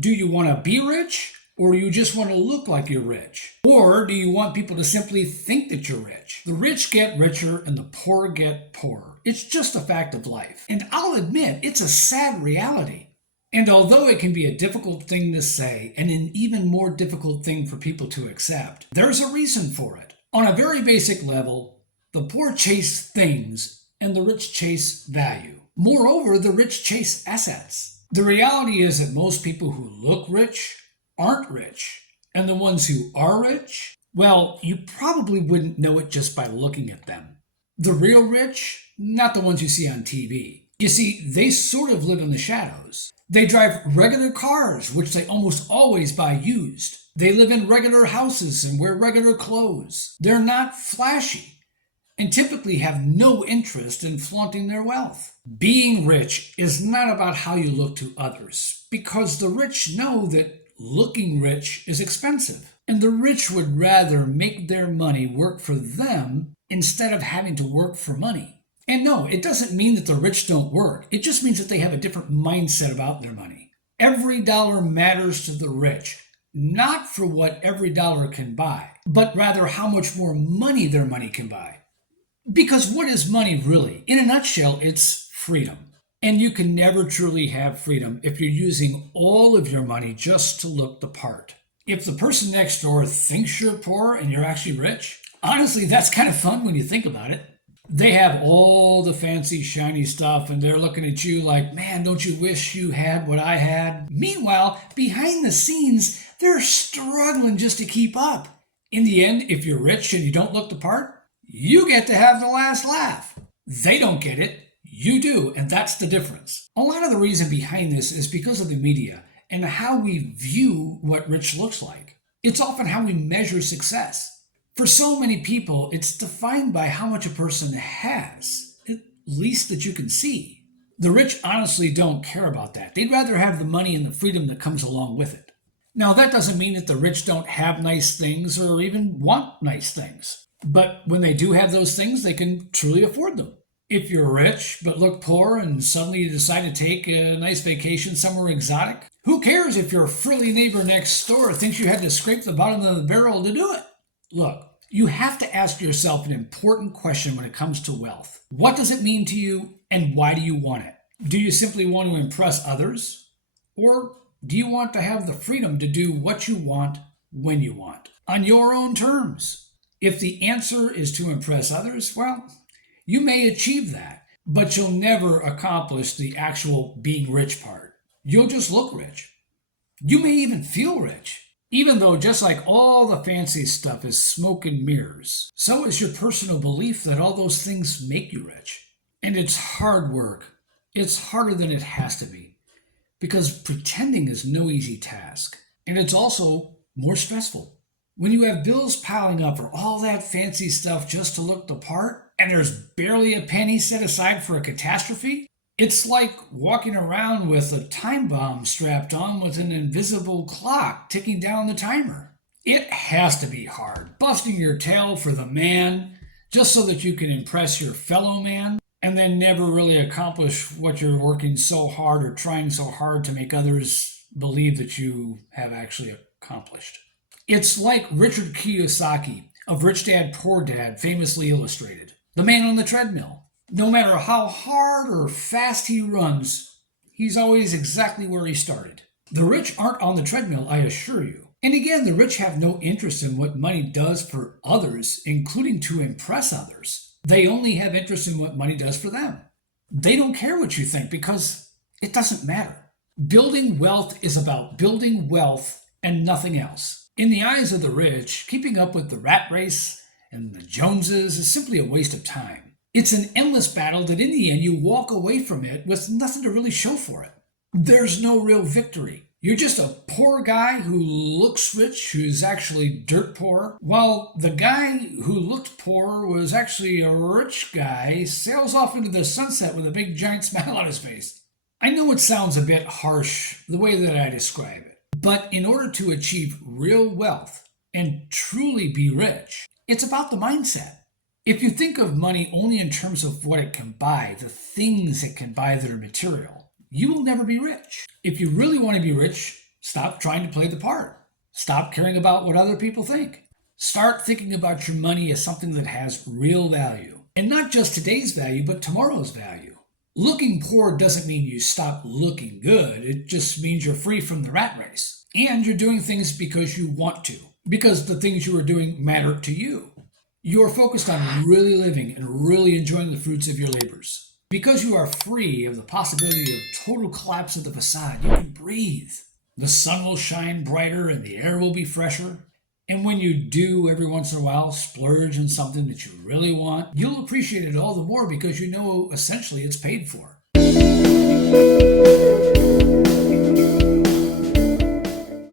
Do you want to be rich? Or do you just want to look like you're rich? Or do you want people to simply think that you're rich? The rich get richer and the poor get poorer. It's just a fact of life. And I'll admit, it's a sad reality. And although it can be a difficult thing to say and an even more difficult thing for people to accept, there's a reason for it. On a very basic level, the poor chase things and the rich chase value. Moreover, the rich chase assets. The reality is that most people who look rich aren't rich. And the ones who are rich, well, you probably wouldn't know it just by looking at them. The real rich, not the ones you see on TV. You see, they sort of live in the shadows. They drive regular cars, which they almost always buy used. They live in regular houses and wear regular clothes. They're not flashy and typically have no interest in flaunting their wealth. Being rich is not about how you look to others, because the rich know that looking rich is expensive, and the rich would rather make their money work for them instead of having to work for money. And no, it doesn't mean that the rich don't work. It just means that they have a different mindset about their money. Every dollar matters to the rich, not for what every dollar can buy, but rather how much more money their money can buy. Because what is money really? In a nutshell, it's freedom. And you can never truly have freedom if you're using all of your money just to look the part. If the person next door thinks you're poor and you're actually rich, honestly, that's kind of fun when you think about it. They have all the fancy, shiny stuff, and they're looking at you like, man, don't you wish you had what I had? Meanwhile, behind the scenes, they're struggling just to keep up. In the end, if you're rich and you don't look the part, you get to have the last laugh. They don't get it. You do, and that's the difference. A lot of the reason behind this is because of the media and how we view what rich looks like. It's often how we measure success. For so many people, it's defined by how much a person has, at least that you can see. The rich honestly don't care about that. They'd rather have the money and the freedom that comes along with it. Now, that doesn't mean that the rich don't have nice things or even want nice things. But when they do have those things, they can truly afford them. If you're rich but look poor and suddenly you decide to take a nice vacation somewhere exotic, who cares if your frilly neighbor next door thinks you had to scrape the bottom of the barrel to do it? Look, you have to ask yourself an important question when it comes to wealth. What does it mean to you and why do you want it? Do you simply want to impress others? Or do you want to have the freedom to do what you want when you want, on your own terms? If the answer is to impress others, well, you may achieve that, but you'll never accomplish the actual being rich part. You'll just look rich. You may even feel rich, even though just like all the fancy stuff is smoke and mirrors, so is your personal belief that all those things make you rich. And it's hard work. It's harder than it has to be, because pretending is no easy task, and it's also more stressful. When you have bills piling up for all that fancy stuff just to look the part, and there's barely a penny set aside for a catastrophe, it's like walking around with a time bomb strapped on with an invisible clock ticking down the timer. It has to be hard, busting your tail for the man just so that you can impress your fellow man, and then never really accomplish what you're working so hard or trying so hard to make others believe that you have actually accomplished. It's like Richard Kiyosaki of Rich Dad Poor Dad famously illustrated. The man on the treadmill. No matter how hard or fast he runs, he's always exactly where he started. The rich aren't on the treadmill, I assure you. And again, the rich have no interest in what money does for others, including to impress others. They only have interest in what money does for them. They don't care what you think because it doesn't matter. Building wealth is about building wealth and nothing else. In the eyes of the rich, keeping up with the rat race and the Joneses is simply a waste of time. It's an endless battle that in the end you walk away from it with nothing to really show for it. There's no real victory. You're just a poor guy who looks rich, who's actually dirt poor, while the guy who looked poor was actually a rich guy, sails off into the sunset with a big giant smile on his face. I know it sounds a bit harsh the way that I describe it, but in order to achieve real wealth and truly be rich, it's about the mindset. If you think of money only in terms of what it can buy, the things it can buy that are material, you will never be rich. If you really want to be rich, Stop trying to play the part. Stop caring about what other people think. Start thinking about your money as something that has real value. And not just today's value, but tomorrow's value. Looking poor doesn't mean you stop looking good. It just means you're free from the rat race. And you're doing things because you want to. Because the things you are doing matter to you. You are focused on really living and really enjoying the fruits of your labors. Because you are free of the possibility of total collapse of the facade, you can breathe. The sun will shine brighter and the air will be fresher. And when you do every once in a while splurge on something that you really want, you'll appreciate it all the more because you know essentially it's paid for.